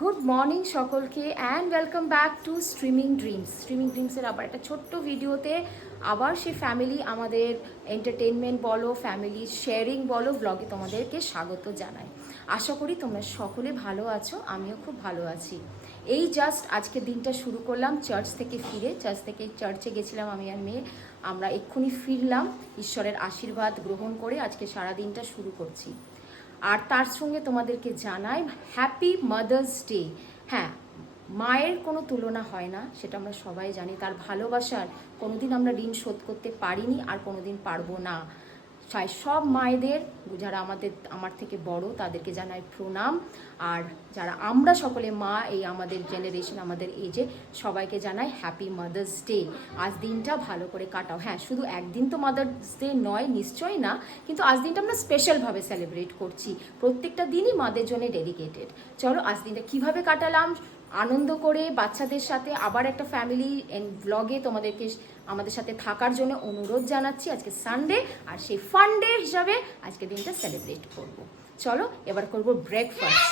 Good morning সকলকে and welcome back to streaming ড্রিমসের আবার একটা ছোট্ট ভিডিওতে আবার সে ফ্যামিলি আমাদের এন্টারটেনমেন্ট বলো, ফ্যামিলি শেয়ারিং বলো, ব্লগে তোমাদেরকে স্বাগত জানাই। আশা করি তোমরা সকলে ভালো আছো, আমিও খুব ভালো আছি। এই জাস্ট আজকে দিনটা শুরু করলাম চার্চ থেকে ফিরে। চার্চে গেছিলাম আমি আর মেয়ে, আমরা এক্ষুনি ফিরলাম ঈশ্বরের আশীর্বাদ গ্রহণ করে আজকে সারা দিনটা শুরু করছি। আর তার সঙ্গে তোমাদেরকে জানাই হ্যাপি মাদার্স ডে। হ্যাঁ, মায়ের কোনো তুলনা হয় না, সেটা আমরা সবাই জানি। তার ভালোবাসার কোনোদিন আমরা ঋণ শোধ করতে পারিনি আর কোনোদিন পারবো না। তাই সব মায়েদের, যারা আমার থেকে বড়, তাদেরকে জানাই প্রণাম। আর যারা আমরা সকলে মা, এই আমাদের জেনারেশন, আমাদের এজে, সবাইকে জানাই হ্যাপি মাদার্স ডে। আজ দিনটা ভালো করে কাটাও। হ্যাঁ, শুধু একদিন তো মাদার্স ডে নয়, নিশ্চয়ই না, কিন্তু আজ দিনটা আমরা স্পেশালভাবে সেলিব্রেট করছি। প্রত্যেকটা দিনই মাদের জন্য ডেডিকেটেড। চলো আজ দিনটা কীভাবে কাটালাম আনন্দ করে বাচ্চাদের সাথে, আবার একটা ফ্যামিলি ব্লগে তোমাদেরকে আমাদের সাথে থাকার জন্য অনুরোধ জানাচ্ছি। আজকে সানডে, আর সেই ফান ডে হিসাবে আজকে দিনটা সেলিব্রেট করব। চলো এবার করব ব্রেকফাস্ট।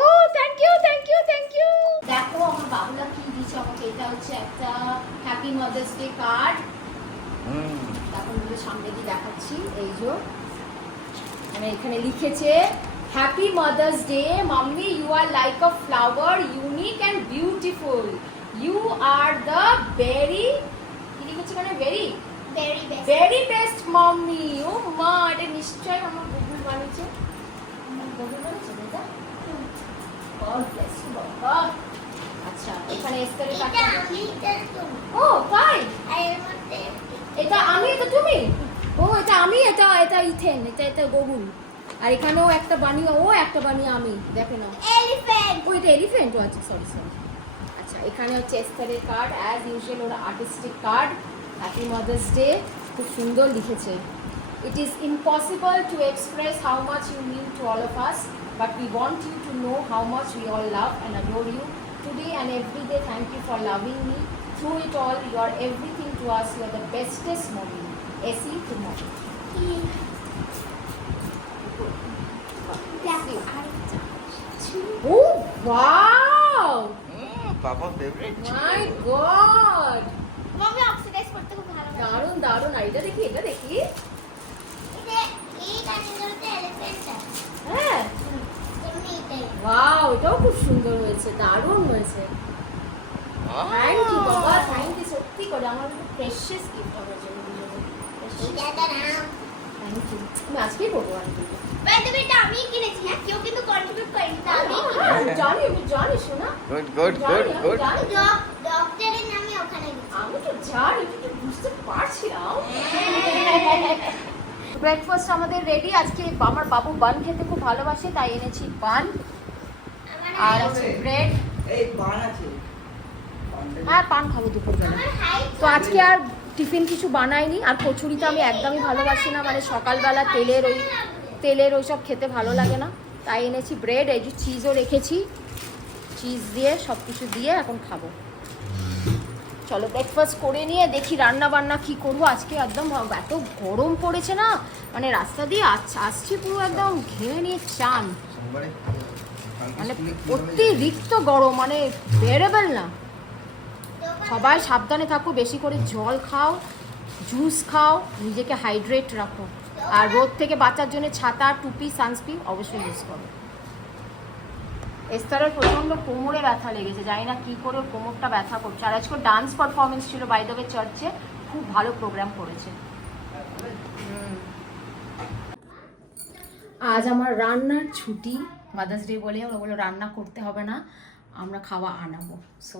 O thank you. দেখো আমার বাবুলা কি দিয়েছে আমাকে, এটা হচ্ছে একটা হ্যাপি মাদার্স ডে কার্ড। এখন সামনে দিয়ে দেখাচ্ছি, এই যে মানে এখানে লিখেছে happy mother's day mummy, you are like a flower, unique and beautiful, you are the very, কি লিখেছে এখানে, ভেরি বেস্ট মাম্মি। ও মা, এটা নিশ্চয়ই আমার গুগল বানিয়েছে। গড ব্লেস ইউ বাবা। আচ্ছা, এখানে এস্তারে কাটা। ও তাই, এটা আমি, এটা তুমি। ও এটা আমি, এটা ইথেন, এটা গুগল। আর এখানেও একটা বানিয়ে, ও একটা বানিয়ে আমি, দেখে নাও এলিফ্যান্ট। ও এটা এলিফ্যান্ট। ও আচ্ছা, সরি। আচ্ছা, এখানে হচ্ছে এস্তারের কার্ড, অ্যাজ ইউজুয়াল ওরা artistic card. Happy mother's day, খুব সুন্দর লিখেছে। It is impossible to express how much you mean to all of us, but we want you to know how much we all love and adore you. Today and every day, thank you for loving me. Through it all, you are everything to us. You are the bestest mommy. Essie to mommy. Oh, wow! Papa's favorite. My God! Mummy oxidise করতে খুব ভালো লাগে। দারুণ। আর এটা দেখি। এই কানিগুলোতে elephant আছে। হ্যাঁ, এমনি এটাই। ওয়াও, এটাও খুব সুন্দর হয়েছে, দারুণ হয়েছে। থ্যাংক ইউ বাবা, থ্যাংক ইউ। সত্যি করে আমার খুব প্রেশিয়াস গিফট আমার জন্য দুজনে। এটা নাম। Thank you. আমি আজকেই করবো আন্টি। বাই দ্য ওয়ে, এটা আমি কিনেছি। হ্যাঁ, কেউ কিন্তু কন্ট্রিবিউট করেনি। তা আমি আমি জানি শোনা। Good. ডক্টরের নামে ওখানে গেছি। আমি তো জানি, কিন্তু বুঝতে পারছিলাম। ব্রেকফাস্ট আমাদের রেডি। আজকে আমার বাবু বান খেতে খুব ভালোবাসে, তাই এনেছি বান আর আছে ব্রেড। এই পান আছে। হ্যাঁ, পান খাবো দুপুরবেলা। তো আজকে আর টিফিন কিছু বানাইনি। আর কচুরিটা আমি একদমই ভালোবাসি না, মানে সকালবেলা তেলের ওই সব খেতে ভালো লাগে না, তাই এনেছি ব্রেড। এই যে চিজও রেখেছি, চিজ দিয়ে সব কিছু দিয়ে এখন খাবো। চলো ব্রেকফাস্ট করে নিয়ে দেখি রান্না বান্না কি করবো আজকে। একদম এত গরম পড়েছে না, মানে রাস্তা দিয়ে আসছি পুরো একদম ঘেমে নিয়ে চান, মানে অতিরিক্ত গরম, মানে বেরেবেল না। সবাই সাবধানে থাকো, বেশি করে জল খাও, জুস খাও, নিজেকে হাইড্রেট রাখো। আর রোদ থেকে বাঁচার জন্য ছাতা, টুপি, সানস্ক্রিন অবশ্যই ইউজ করো। এস্তারের প্রচণ্ড কোমরে ব্যথা লেগেছে, জানি না কী করে কোমরটা ব্যথা করছে। আর আজকে ডান্স পারফরমেন্স ছিল বাই দ্য ওয়ে চার্চে, খুব ভালো প্রোগ্রাম করেছে। আজ আমার রান্নার ছুটি, মাদার্স ডে বলে ওরা বলে রান্না করতে হবে না, আমরা খাওয়া আনাবো। সো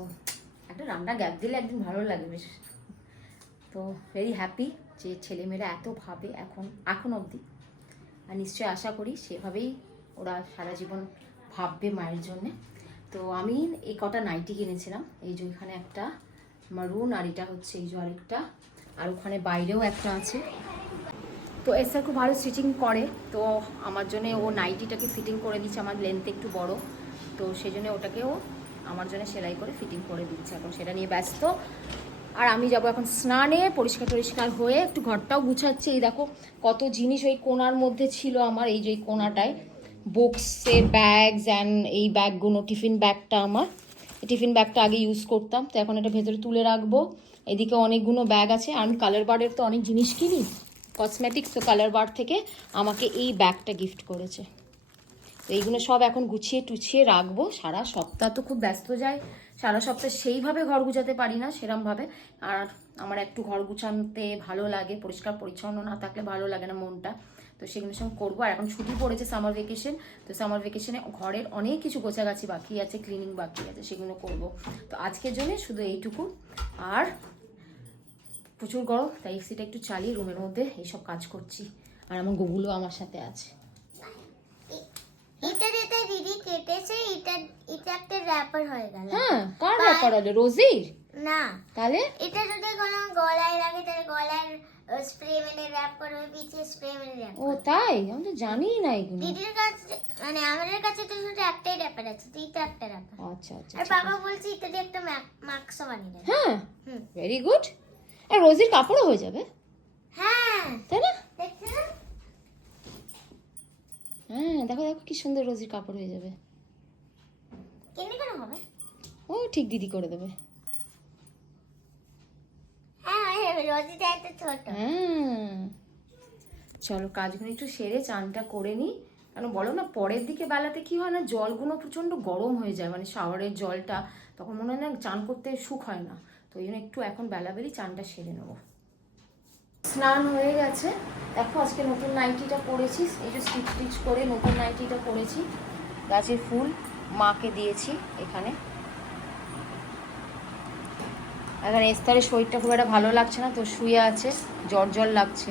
একটা রান্না গ্যাপ দিলে একদিন ভালো লাগে বেশ। তো ভেরি হ্যাপি যে ছেলেমেয়েরা এত ভাবে এখন অবধি, আর নিশ্চয়ই আশা করি সেভাবেই ওরা সারা জীবন ভাববে মায়ের জন্যে। তো আমি এই কটা নাইটি কিনেছিলাম, এই যে এখানে একটা মারুন, আর এটা হচ্ছে এই যে আরেকটা, আর ওখানে বাইরেও একটা আছে। তো এসআর খুব ভালো স্টিচিং করে, তো আমার জন্য ও নাইটিটাকে ফিটিং করে দিচ্ছে। আমার লেন্থ একটু বড়, তো সেই জন্য ওটাকেও আমার জন্য সেলাই করে ফিটিং করে দিচ্ছে। এখন সেটা নিয়ে ব্যস্ত। আর আমি যাব এখন স্নানে, পরিষ্কার হয়ে একটু ঘরটাও গুছাচ্ছি। এই দেখো কত জিনিস ওই কোণার মধ্যে ছিল আমার, এই যে কোণাটায় বুকসের ব্যাগস অ্যান্ড এই ব্যাগগুলো, টিফিন ব্যাগটা আমার, টিফিন ব্যাগটা আগে ইউজ করতাম, তো এখন এটা ভেতরে তুলে রাখবো। এদিকে অনেকগুলো ব্যাগ আছে, আর আমি কালার বার্ডের তো অনেক জিনিস কিনি কসমেটিক্স, তো কালার বার্ড থেকে আমাকে এই ব্যাগটা গিফট করেছে। তো এইগুলো সব এখন গুছিয়ে টুছিয়ে রাখবো। সারা সপ্তাহ তো খুব ব্যস্ত যায়, সারা সপ্তাহ সেইভাবে ঘর গুছাতে পারি না সেরমভাবে, আর আমার একটু ঘর গুছাতে ভালো লাগে, পরিষ্কার পরিচ্ছন্ন না থাকলে ভালো লাগে না মনটা, তো সেগুলো সব করবো। আর এখন ছুটি পড়েছে সামার ভেকেশন, তো সামার ভেকেশনে ঘরের অনেক কিছু গোছাগাছি বাকি আছে, ক্লিনিং বাকি আছে, সেগুলো করব। তো আজকের জন্য শুধু এইটুকু। আর প্রচুর গরম, তাই এসিটা একটু চালিয়ে রুমের মধ্যে এইসব কাজ করছি, আর আমার গুগুলো আমার সাথে আছে। এটা যেটা দিদি কেটেছে, এটা একটা র‍্যাপার হয়ে গেল। হ্যাঁ, কার ব্যাপার হলো? রোজির? না, তাহলে এটা যদি কোনো গলায় লাগে তাহলে গলার স্প্রে মেরে র‍্যাপ করবে, পিছে স্প্রে মেরে র‍্যাপ। ও তাই? আমি তো জানিই না এগুলো। দিদির কাছে মানে আমাদের কাছে তো শুধু একটাই র‍্যাপার আছে, তো এটা একটা র‍্যাপার। আচ্ছা আচ্ছা, আর বাবা বলছে এটা দিয়ে একটা মাস্কও বানিয়ে দেবে। হ্যাঁ, হুম। Very good. আর রোজির কাপড়ও হয়ে যাবে, হ্যাঁ, তাই না? দেখছো না? হ্যাঁ, দেখো দেখো কি সুন্দর রোজির কাপড় হয়ে যাবে। কেন কেন হবে? ও ঠিক দিদি করে দেবে। হ্যাঁ, রোজিটা একটা ছোট। হ্যাঁ, চলো কাজগুলো একটু সেরে চানটা করে নিই। কেন বলো না, পরের দিকে বেলাতে কি হয় না, জলগুলো প্রচণ্ড গরম হয়ে যায়, মানে শাওয়ারের জলটা, তখন মনে হয় না চান করতে সুখ হয় না, তো ওই জন্য একটু এখন বেলাবেলি চানটা সেরে নেবো। স্নান হয়ে গেছে, দেখো আজকে নতুন নাইটিটা পরেছি, এই যে স্টিচ করে নতুন নাইটিটা পরেছি, গাছের ফুল মাকে দিয়েছি এখানে। এখন এস্তারের শরীরটা খুব একটা ভালো লাগছে না, তো শুয়ে আছে, জ্বর লাগছে।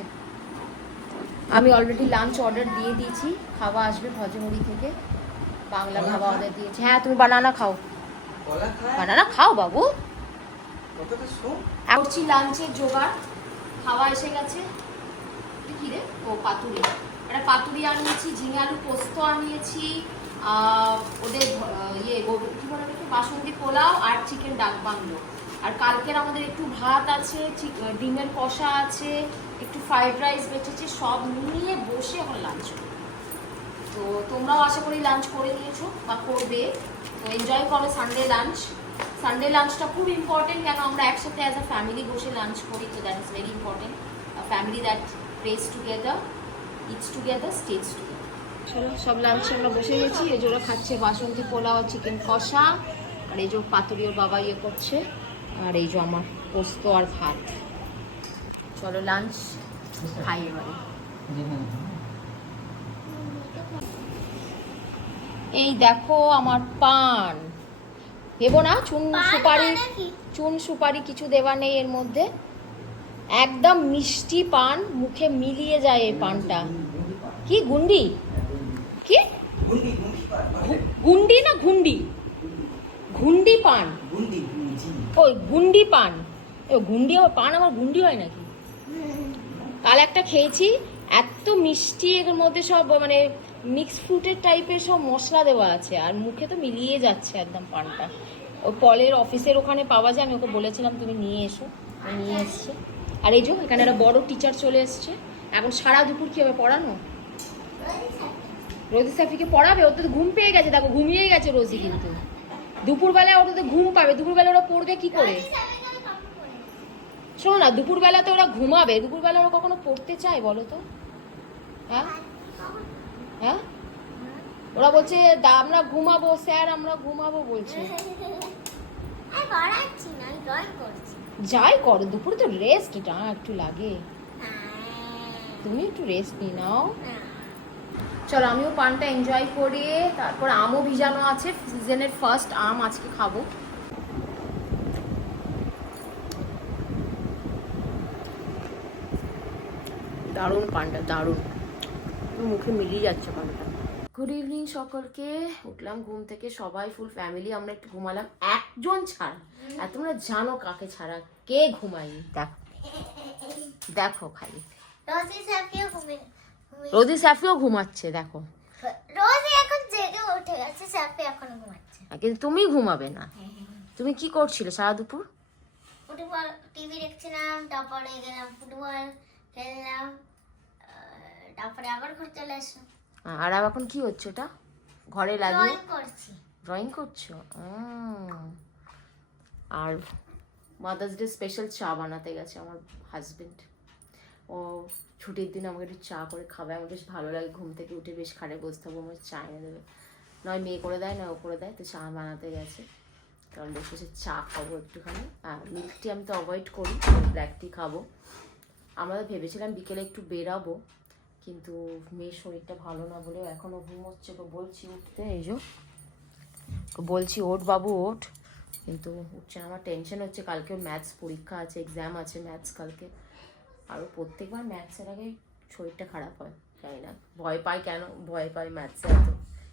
আমি অলরেডি লাঞ্চ অর্ডার দিয়ে দিয়েছি, খাওয়া আসবে ভজমুড়ি থেকে, বাংলা খাওয়া অর্ডার দিয়েছি। হ্যাঁ, তুমি বানানা খাও, কলা খায়? বানানা খাও বাবু। কতটা শোন? করছি লাঞ্চের জোগাড়, খাওয়া এসে গেছে। কি রে? ও পাতুরি, একটা পাতুরি আনিয়েছি, ঝিঙে আলু পোস্ত আনিয়েছি, ওদের কি বলে একটু বাসন্তী পোলাও আর চিকেন ডাক বাংলো। আর কালকের আমাদের একটু ভাত আছে, ডিমের কষা আছে, একটু ফ্রাইড রাইস বেঁচেছে, সব নিয়ে বসে এখন লাঞ্চ। তো তোমরাও আশা করি লাঞ্চ করে নিয়েছো বা করবে, তো এনজয় করো সানডে লাঞ্চ। সানডে লাঞ্চটা খুব ইম্পর্টেন্ট, কেন আমরা একসাথে অ্যাজ আ ফ্যামিলি বসে লাঞ্চ করি, তো that is very important. Family that press together, it's together, stage together. চলো সব লাঞ্চে আমরা বসে গেছি, এই যে ওরা খাচ্ছে বাসন্তী পোলাও আর চিকেন কষা, আর এই যে পাতুরি ওর বাবা ইয়ে করছে, আর এই যে আমার পোস্ত আর ভাত। চলো লাঞ্চ খাই এবারে। এই দেখো আমার পান, দেবো না চুন সুপারি, চুন সুপারি কিছু দেওয়া নেই এর মধ্যে, একদম মিষ্টি পান, মুখে মিলিয়ে যায় এই পানটা। কি গুন্ডি? কি গুন্ডি না ঘুন্ডি? ঘুন্ডি পান, ওই গুন্ডি পান। ও গুন্ডি পান, আমার গুন্ডি হয় নাকি? কাল একটা খেয়েছি, এত মিষ্টি, এর মধ্যে সব মানে মিক্স ফ্রুটের টাইপের সব মশলা দেওয়া আছে, আর মুখে তো মিলিয়ে যাচ্ছে একদম পানটা। ও পলের অফিসের ওখানে পাওয়া যায়, আমি ওকে বলেছিলাম তুমি নিয়ে এসো, ও নিয়ে এসছে। আর এই যে এখানে একটা বড় টিচার চলে এসছে, এখন সারা দুপুর কি হবে পড়ানো? রোজি সাফিকে পড়াবে, ওর তো ঘুম পেয়ে গেছে, দেখো ঘুমিয়েই গেছে রোজি, কিন্তু দুপুরবেলায় ওর তো ঘুম পাবে, দুপুরবেলা ওরা পড়বে কি করে? শোনো না, দুপুরবেলাতে ওরা ঘুমাবে, দুপুরবেলা ওরা কখনো পড়তে চায় বলো তো? হ্যাঁ হ্যাঁ, ওরা বলছে আমরা ঘুমাবো স্যার, আমরা ঘুমাবো বলছে। যাই করো, দুপুরে তো রেস্ট একটু লাগে, তুমি একটু রেস্ট নিয়ে নাও। চলো আমিও পানটা এনজয় করি, তারপর আমও ভিজানো আছে, সিজনের ফার্স্ট আম আজকে খাবো। দারুণ পানটা, দারুণ, মুখে মিলিয়ে যাচ্ছে পানটা। গুড ইভিনিং সকলকে, উঠলাম ঘুম থেকে, সবাই ফুল ফ্যামিলি আমরা একটু ঘুমালাম, একজন ছাড়া। আর তোমরা জানো কাকে ছাড়া কে ঘুমায়নি, দেখো দেখো খালি রোজি সাফিও ঘুমাচ্ছে, দেখো রোজি এখন জেগে উঠে গেছে, সাফি এখন ঘুমাচ্ছে। কিন্তু তুমি ঘুমাবে না। তুমি কি করছিলে সারা দুপুর? ফুটবল টিভি দেখছিলাম, তারপরে গেলাম ফুটবল খেললাম, তারপরে আবার ঘর চলে আসলাম। আর এখন কি হচ্ছে ওটা ঘরে লাগিয়ে ড্রয়িং করছি। ড্রয়িং করছো? আর মাদার্স ডে স্পেশাল চা বানাতে গেছে আমার হাজবেন্ড। ও ছুটির দিন আমাকে একটু চা করে খাবে, আমার বেশ ভালো লাগে। ঘুম থেকে উঠে বেশ খাটে বসতে হবো, আমার চা এনে দেবে, নয় মেয়ে করে দেয়, নয় ও করে দেয়। তো চা বানাতে গেছে, কারণ বসে বসে চা খাবো একটুখানি। আর মিল্ক টি আমি তো অ্যাভয়েড করি, ব্ল্যাক টি খাবো। আমরা ভেবেছিলাম বিকেলে একটু বেরাবো, কিন্তু মেয়ের শরীরটা ভালো না বলেও এখনও ঘুমোচ্ছে। তো বলছি উঠতে, এই যে বলছি ওঠ বাবু ওঠ, কিন্তু উঠছে না। আমার টেনশন হচ্ছে, কালকে ম্যাথস পরীক্ষা আছে, এক্সাম আছে ম্যাথস কালকে। আরও প্রত্যেকবার ম্যাথসের আগে শরীরটা খারাপ হয়, জানি না ভয় পায় কেন, ভয় পায় ম্যাথসে এত,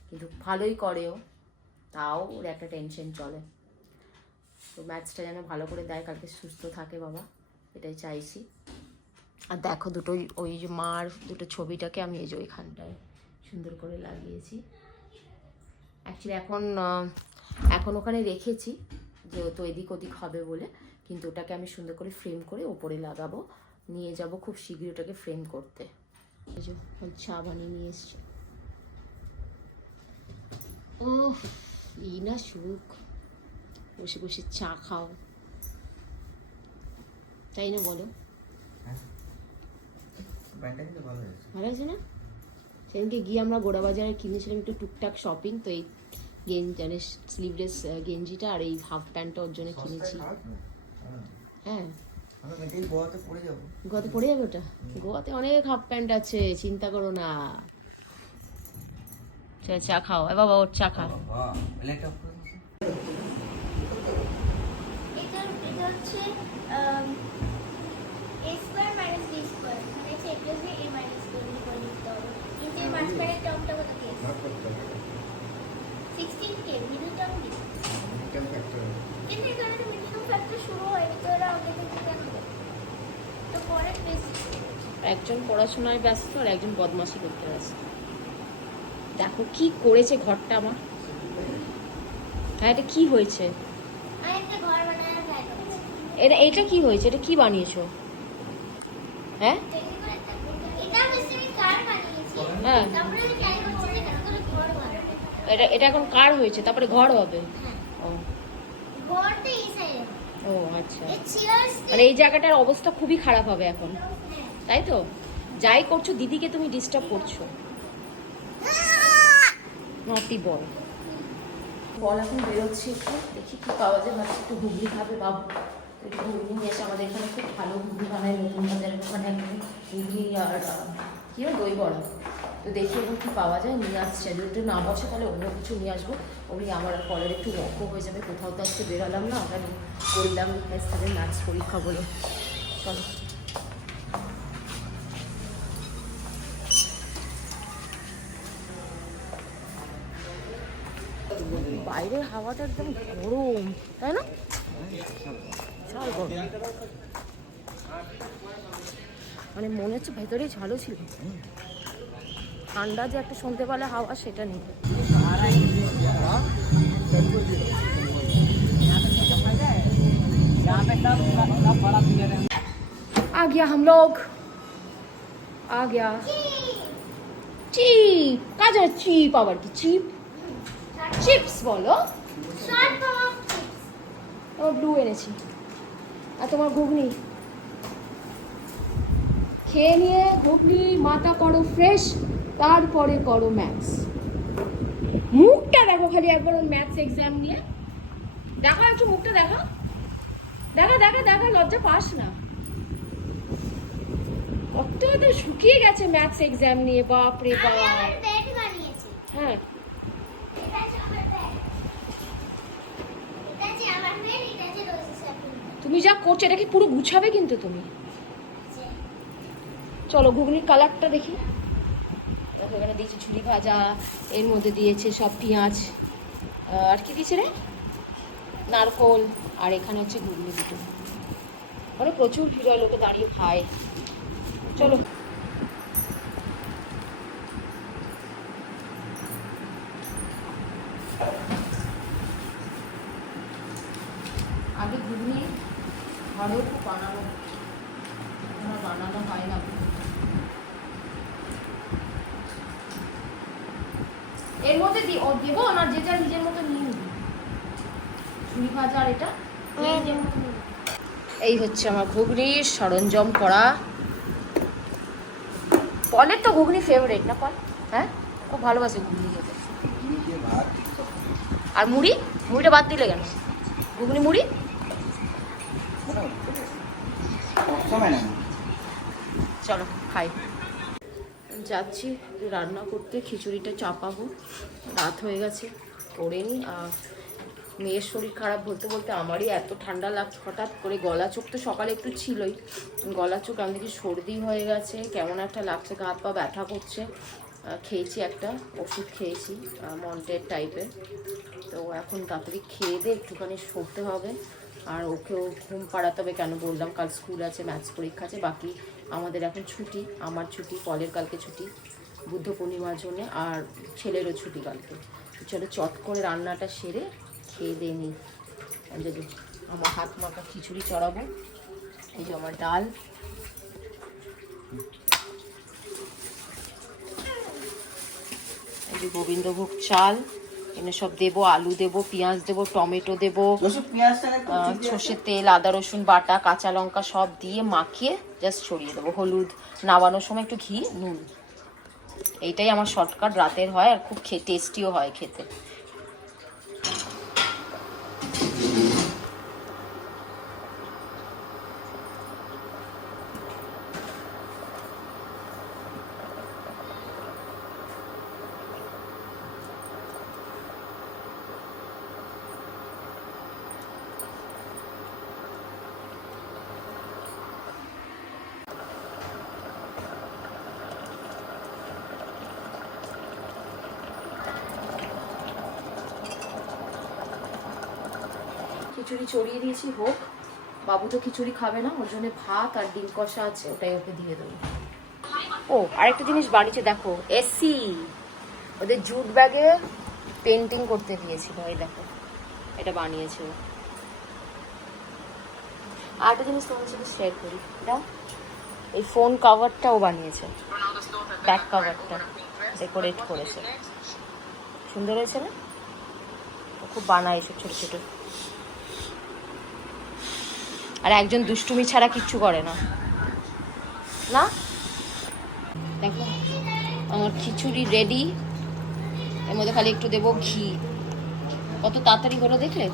কিন্তু ভালোই করেও, তাও ওর একটা টেনশন চলে। তো ম্যাথসটা যেন ভালো করে দেয়, কালকে সুস্থ থাকে বাবা, এটাই চাইছি। আর দেখো দুটো ওই যে মার দুটো ছবিটাকে আমি এই যে ওইখানটায় সুন্দর করে লাগিয়েছি। অ্যাকচুয়ালি এখন ওখানে রেখেছি, যেহেতু এদিক ওদিক হবে বলে, কিন্তু ওটাকে আমি সুন্দর করে ফ্রেম করে ওপরে লাগাবো, নিয়ে যাব খুব শীঘ্রই ওটাকে ফ্রেম করতে। এই যে চা বানিয়ে নিয়ে এসছি। ও এই না সুখ, বসে বসে চা খাও, তাই না বলো? ভালো আছে না? সেদিনকে গিয়ে আমরা গোড়া বাজারে কিনেছিলাম একটু টুকটাক শপিং, তো এই গেঞ্জি স্লিভলেস গেঞ্জিটা আর এই হাফ প্যান্টটা ওর জন্য কিনেছি। হ্যাঁ গোয়াতে পড়ে যাবে ওটা, গোয়াতে অনেক হাফ প্যান্ট আছে, চিন্তা করো না। চা খাও বাবা, ওর চা খাও। এটা হচ্ছে a square minus b square, মানে হচ্ছে a plus b a minus b করে লিখতে হবে। কিন্তু এই মাঝখানের টার্মটা কত কে? 16 কে মিডল টার্ম কি? কিন্তু এখানে তো মিনিমাম ফ্যাক্টর শুরু হয়নি, তো এরা আগে থেকে কেন দেয়? তো পরে বেশি একজন পড়াশোনায় ব্যস্ত আর একজন বদমাশি করতে ব্যস্ত। দেখো কি করেছে ঘরটা আমার। হ্যাঁ এটা কি হয়েছে? আর একটা ঘর বানানোর ট্রাই করছি। এটা কি হয়েছে? এটা কি বানিয়েছো? হ্যাঁ এটা বেসিক্যালি কার বানিয়েছি, হ্যাঁ তারপরে আমি ট্রাই করছি যে কেন করে ঘর বানাবো। এটা এখন কার হয়েছে, তারপরে ঘর হবে? ও ঘরটা এই সাইডে। ও আচ্ছা, এই চেয়ার্স মানে এই জায়গাটার অবস্থা খুবই খারাপ হবে এখন, তাই তো? যাই করছো দিদিকে তুমি ডিস্টার্ব করছো। নটি বল এখন বেরোচ্ছি, একটু দেখি কি পাওয়া যায়। মানে একটু ঘুগনি খাবে বাবু, একটু ঘুগনি নিয়ে এসে, আমাদের এখানে খুব ভালো ঘুগনি বানায় নতুন বাজারের ওখানে ঘুগনি আর কি দই বড়া। তো দেখি এখন কি পাওয়া যায়, নিয়ে আসছে। যদি না বসে তাহলে অন্য কিছু নিয়ে আসবো। ওই আমার কলের একটু রক্ত হয়ে যাবে, কোথাও তো আজকে বেরোলাম না, ওখানে করলাম তাদের ম্যাথস পরীক্ষা বলে। চলো বাইরের হাওয়াটা একদম গরম, তাই না? বিশাল গরম, মানে মনে হচ্ছে ভেতরেই ঝালও ছিল। ঠান্ডা যে একটা সন্ধ্যেবেলা হাওয়া, সেটা নেই। आ गया हम लोग, आ गया। চিপ কাজ, চিপ আবার কি? চিপ চিপস বলো। Short form of chips. তোমার ব্লু এনেছি, আর তোমার ঘুগনি খেয়ে নিয়ে ঘুগনি মাথা করো ফ্রেশ, তারপরে করো ম্যাথস। মুখটা দেখো খালি একবার ম্যাথস এক্সাম নিয়ে, দেখো একটু মুখটা দেখা, দেখা দেখা দেখা, লজ্জা পাস না? কত তো শুকিয়ে গেছে ম্যাথস এক্সাম নিয়ে, বাপ রে বাপ। আমি আবার ব্যাট বানিয়েছি। হ্যাঁ এটা হচ্ছে আমার ব্যাট, এটা হচ্ছে আমার ব্যাট, এটা হচ্ছে রোজের সাথে। তুমি যা করছো এটা কি পুরো গুছাবে কিন্তু তুমি? চলো ঘুগনির কালারটা দেখি। দেখো এখানে দিয়েছে ঝুরি ভাজা, এর মধ্যে দিয়েছে সব পেঁয়াজ, আর কি দিয়েছে রে, নারকোল, আর এখানে হচ্ছে ঘুগনি দুটো। মানে প্রচুর ভিড় হয়, লোকে দাঁড়িয়ে খায়। চলো আগে ঘুগনি ঘরেও খুব বানানো, বানানো হয় না। মধ্যে দেবো না, যেটা নিজের মতো নিয়ে নিবি। ঝুড়ি ভাজা আর এটা নিজের মতো নিয়ে নিবি। এই হচ্ছে আমার ঘুগনির সরঞ্জাম করা। পলের তো ঘুগনি ফেভারিট না পল? হ্যাঁ, খুব ভালোবাসে ঘুগনি খেতে। আর মুড়ি, মুড়িটা বাদ দিলে কেন? ঘুগনি মুড়ি চলো খাই। যাচ্ছি রান্না করতে, খিচুড়িটা চাপাবো, রাত হয়ে গেছে করে নি। আর মেয়ের শরীর খারাপ বলতে বলতে আমারই এত ঠান্ডা লাগছে, হঠাৎ করে গলা চোখ তো সকালে একটু ছিলই, গলা চোখ আমি দেখি সর্দি হয়ে গেছে, কেমন একটা লাগছে, গা হাত পা ব্যথা করছে। খেয়েছি একটা ওষুধ খেয়েছি মন্টের টাইপের, তো এখন তাড়াতাড়ি খেয়ে দিয়ে একটুখানি সরতে হবে। আর ওকেও ঘুম পাড়াতে হবে, কেন বললাম কাল স্কুল আছে, ম্যাথস পরীক্ষা আছে। বাকি আমাদের এখন ছুটি, আমার ছুটি, পলের কালকে ছুটি বুদ্ধ পূর্ণিমার জন্যে, আর ছেলেরও ছুটি কালকে। চলো চট করে রান্নাটা সেরে খেয়ে দিয়ে নিই। যদি আমার হাত মাখা খিচুড়ি চড়াবো, এই যে আমার ডাল, এই যে গোবিন্দভোগ চাল, এনে সব দেবো, আলু দেবো, পেঁয়াজ দেবো, টমেটো দেবো, সর্ষের তেল, আদা রসুন বাটা, কাঁচা লঙ্কা সব দিয়ে মাখিয়ে জাস্ট ছড়িয়ে দেবো, হলুদ, নামানোর সময় একটু ঘি, নুন। এইটাই আমার শর্টকাট রাতের হয়, আর খুব টেস্টিও হয় খেতে। খিচুড়ি চড়িয়ে দিয়েছি, হোক। বাবু তো খিচুড়ি খাবে না, ওর জন্য ভাত আর ডিম কষা আছে, ওটাই ওকে দিয়ে দেবো। ও আরেকটা জিনিস বানিয়েছে দেখো, এসি ওদের জুট ব্যাগে পেন্টিং করতে দিয়েছিল, এই দেখো এটা বানিয়েছে। আর একটা জিনিস তোমার সাথে শেয়ার করি, দাও, এই ফোন কভারটাও বানিয়েছে, ব্যাক কভারটা ডেকোরেট করেছে, সুন্দর হয়েছে না? খুব বানায় এসব ছোট ছোট। আর একজন দুষ্টুমি ছাড়া কিচ্ছু করে না, না? দেখো আমার খিচুড়ি রেডি, এর মধ্যে খালি একটু দেবো ঘি। কত তাড়াতাড়ি হলো দেখলে?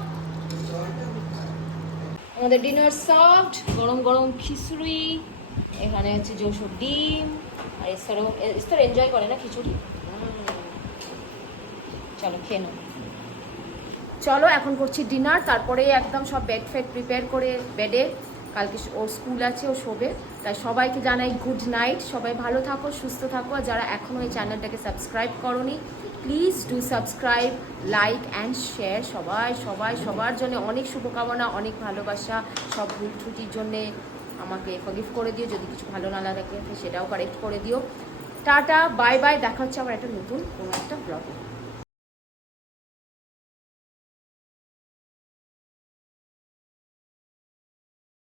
আমাদের ডিনার সফট, গরম গরম খিচুড়ি, এখানে হচ্ছে যশোর ডিম, আর এস্তর এনজয় করে না খিচুড়ি। চলো খেয়ে নাও। চলো এখন করছি ডিনার, তারপরে একদম সব বেড ফেড প্রিপেয়ার করে বেডে, কালকে ওর স্কুল আছে, ও শোবে। তাই সবাইকে জানাই গুড নাইট, সবাই ভালো থাকো, সুস্থ থাকো। আর যারা এখনও এই চ্যানেলটাকে সাবস্ক্রাইব করোনি, please do subscribe, like and share. সবার জন্য অনেক শুভকামনা, অনেক ভালোবাসা। সব ভুল ত্রুটির জন্যে আমাকে ফরগিভ করে দিও, যদি কিছু ভালো না লাগে সেটাও কারেক্ট করে দিও। টাটা, বাই বাই, দেখা হচ্ছে আবার একটা নতুন কোনো একটা ব্লগে।